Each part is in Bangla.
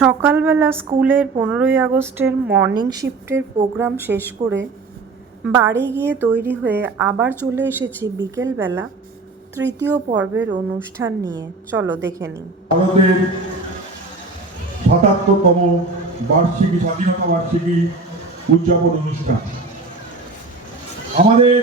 সকালবেলা স্কুলের পনেরোই আগস্টের মর্নিং শিফটের প্রোগ্রাম শেষ করে বাড়ি গিয়ে তৈরি হয়ে আবার চলে এসেছি বিকেলবেলা তৃতীয় পর্বের অনুষ্ঠান নিয়ে। চলো দেখে নিই। ভারতের বার্ষিকী, স্বাধীনতা বার্ষিকী উদযাপন অনুষ্ঠান। আমাদের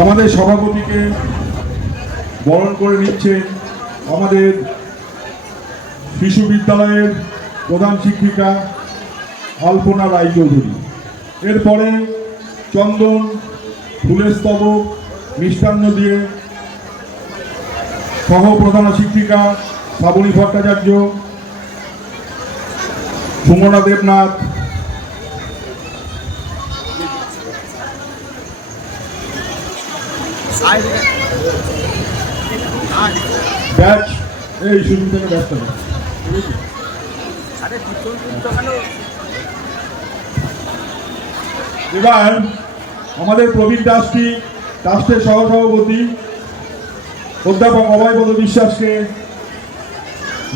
আমাদের সভাপতিকে বরণ করে নিচ্ছে আমাদের শিশু বিদ্যালয়ের প্রধান শিক্ষিকা আলপনা রায়চৌধুরী। এরপরে চন্দন ফুলের স্তবক মিষ্টান্ন দিয়ে সহ প্রধান শিক্ষিকা শ্রাবণী ভট্টাচার্য, সুমনা দেবনাথ এই শুরু থেকে ব্যস্ত না। এবার আমাদের প্রবীণ দাসটি ট্রাস্টের সহসভাপতি অধ্যাপক অভয়পদ বিশ্বাসকে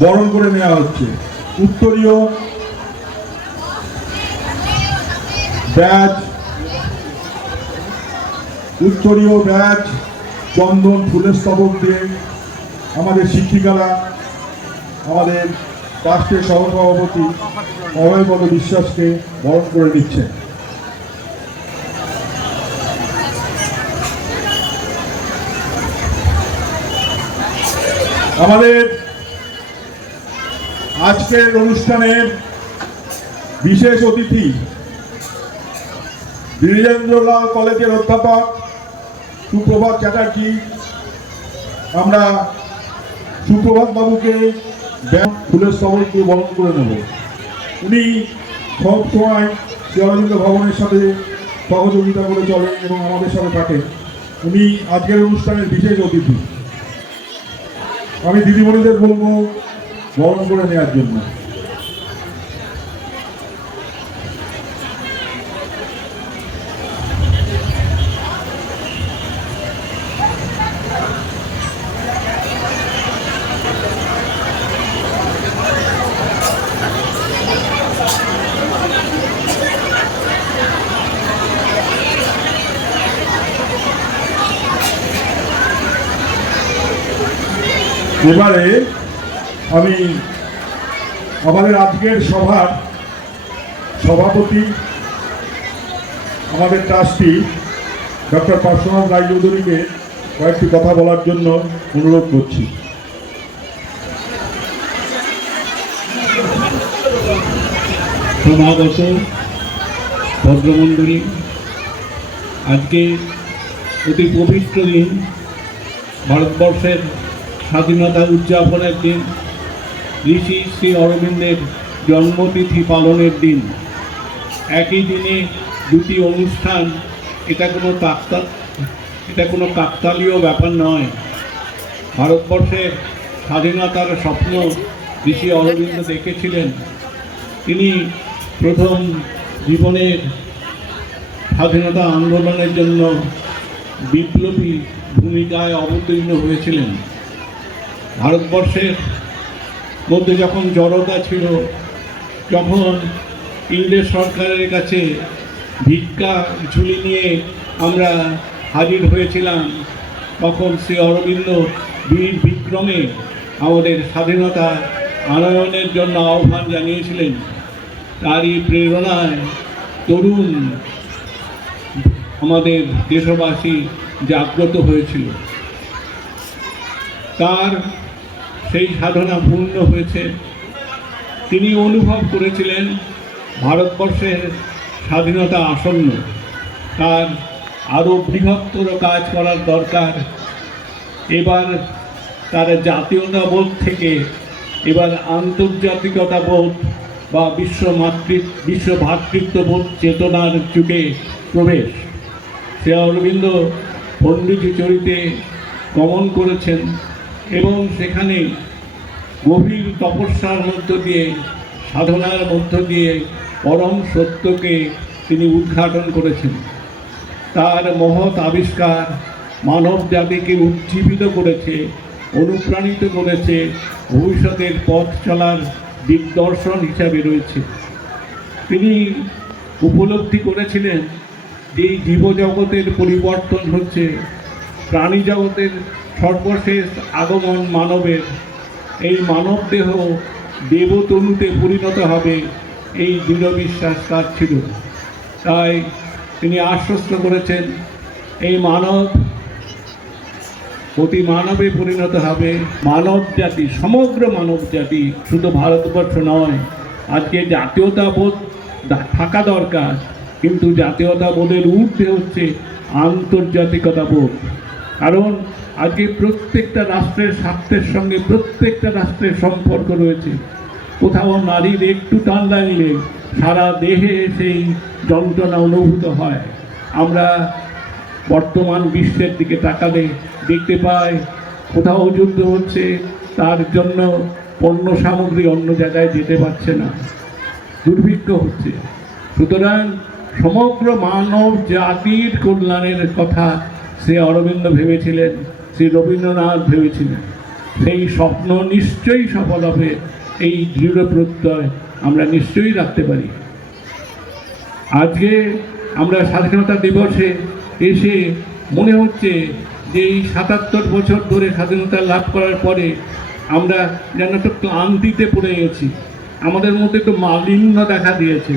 বরণ করে নেওয়া হচ্ছে। উত্তরীয় ব্যাচ উত্তরীয় ব্যাচ চন্দন ফুলের স্তবক দিয়ে আমাদের শিক্ষিকারা, আমাদের রাষ্ট্রের সহসভাপতি অভয়পদ বিশ্বাসকে বরণ করে নিচ্ছেন। আমাদের আজকের অনুষ্ঠানের বিশেষ অতিথি বীরেন্দ্রলাল কলেজের অধ্যাপক সুপ্রভাত চ্যাটার্জি। আমরা সুপ্রভাত বাবুকে ব্যাংক ফুলের সবাইকে বরণ করে নেব। উনি সব সময় শিবানন্দ ভবনের সাথে সহযোগিতা করে চলেন এবং আমাদের সাথে থাকেন। উনি আজকের অনুষ্ঠানের বিশেষ অতিথি। আমি দিদিমণিদের বলব বরণ করে নেওয়ার জন্য। এবারে আমি আমাদের আজকের সভার সভাপতি, আমাদের ট্রাস্টি ডক্টর পার্শ্বনাথ রায়চৌধুরীকে কয়েকটি কথা বলার জন্য অনুরোধ করছি। সমাগত ভদ্রমণ্ডলী আজকে অতি পবিত্র দিন ভারতবর্ষের স্বাধীনতা উদযাপনের দিন, ঋষি শ্রী অরবিন্দের জন্মতিথি পালনের দিন। একই দিনে দুটি অনুষ্ঠান, এটা কোনো কাকতা এটা কোনো কাকতালীয় ব্যাপার নয়। ভারতবর্ষের স্বাধীনতার স্বপ্ন ঋষি অরবিন্দ দেখেছিলেন। তিনি প্রথম জীবনের স্বাধীনতা আন্দোলনের জন্য বিপ্লবী ভূমিকায় অবতীর্ণ হয়েছিলেন। ভারতবর্ষের মধ্যে যখন জড়তা ছিল যখন ইংরেজ সরকারের কাছে ভিক্ষা ঝুলি নিয়ে আমরা হাজির হয়েছিলাম। তখন শ্রী অরবিন্দ বীর বিক্রমে আমাদের স্বাধীনতা আনয়নের জন্য আহ্বান জানিয়েছিলেন। তারই প্রেরণায় তরুণ আমাদের দেশবাসী জাগ্রত হয়েছিল। তার সেই সাধনা পূর্ণ হয়েছে। তিনি অনুভব করেছিলেন ভারতবর্ষের স্বাধীনতা আসন্ন। তার আরও বৃহত্তর কাজ করার দরকার। এবার তার জাতীয়তাবোধ থেকে এবার আন্তর্জাতিকতা বোধ বা বিশ্ব মাতৃ, বিশ্ব ভ্রাতৃত্ববোধ চেতনার যুগে প্রবেশ। সে অরবিন্দ পণ্ডিত চরিতে গমন করেছেন। এবং সেখানে গভীর তপস্যার মধ্য দিয়ে, সাধনার মধ্য দিয়ে পরম সত্যকে তিনি উদ্ঘাটন করেছেন। তার মহৎ আবিষ্কার মানব জাতিকে উজ্জীবিত করেছে, অনুপ্রাণিত করেছে, ভবিষ্যতের পথ চলার দিগদর্শন হিসাবে রয়েছে। তিনি উপলব্ধি করেছিলেন যে জীবজগতের পরিবর্তন হচ্ছে প্রাণী জগতের সর্বশেষ আগমন মানবের, এই মানব দেহ দেবতনুতে পরিণত হবে এই দৃঢ় বিশ্বাস তার ছিল। তাই তিনি আশ্বস্ত করেছেন, এই মানব অতি মানবে পরিণত হবে। মানব জাতি, সমগ্র মানব জাতি, শুধু ভারতবর্ষ নয়, আজকে জাতীয়তাবোধ থাকা দরকার। কিন্তু জাতীয়তাবোধের ঊর্ধ্বে হচ্ছে আন্তর্জাতিকতা বোধ কারণ আজকে প্রত্যেকটা রাষ্ট্রের স্বার্থের সঙ্গে প্রত্যেকটা রাষ্ট্রের সম্পর্ক রয়েছে। কোথাও নারীর একটু টান লাগলে সারা দেহে সেই যন্ত্রণা অনুভূত হয়। আমরা বর্তমান বিশ্বের দিকে তাকালে দেখতে পাই, কোথাও যুদ্ধ হচ্ছে, তার জন্য পণ্য সামগ্রী অন্য জায়গায় যেতে পারছে না। দুর্ভিক্ষ হচ্ছে। সুতরাং সমগ্র মানব জাতির কল্যাণের কথা সে অরবিন্দ ভেবেছিলেন, শ্রী রবীন্দ্রনাথ ভেবেছিলেন, সেই স্বপ্ন নিশ্চয়ই সফল হবে, এই দৃঢ় প্রত্যয় আমরা নিশ্চয়ই রাখতে পারি। আজকে আমরা স্বাধীনতা দিবসে এসে মনে হচ্ছে যে এই সাতাত্তর বছর ধরে স্বাধীনতা লাভ করার পরে আমরা যেন একটু ক্লান্তিতে পড়ে গেছি। আমাদের মধ্যে একটু মালিন্য দেখা দিয়েছে।